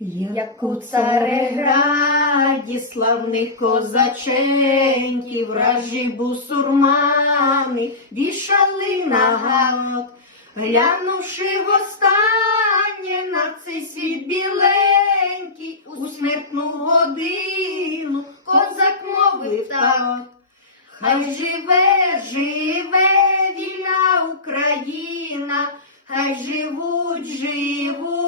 Як у цареграді славних козаченьків, вражі бусурмани вішали на гад, глянувши востаннє на цей світ біленький, у смертну годину козак мовив так. Хай живе, живе вільна Україна, хай живуть, живуть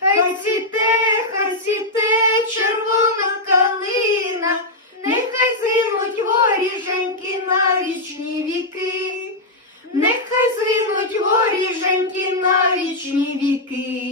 хай цвіте, хай цвіте червона калина, нехай згинуть воріженьки на вічні віки, нехай згинуть воріженьки на вічні віки.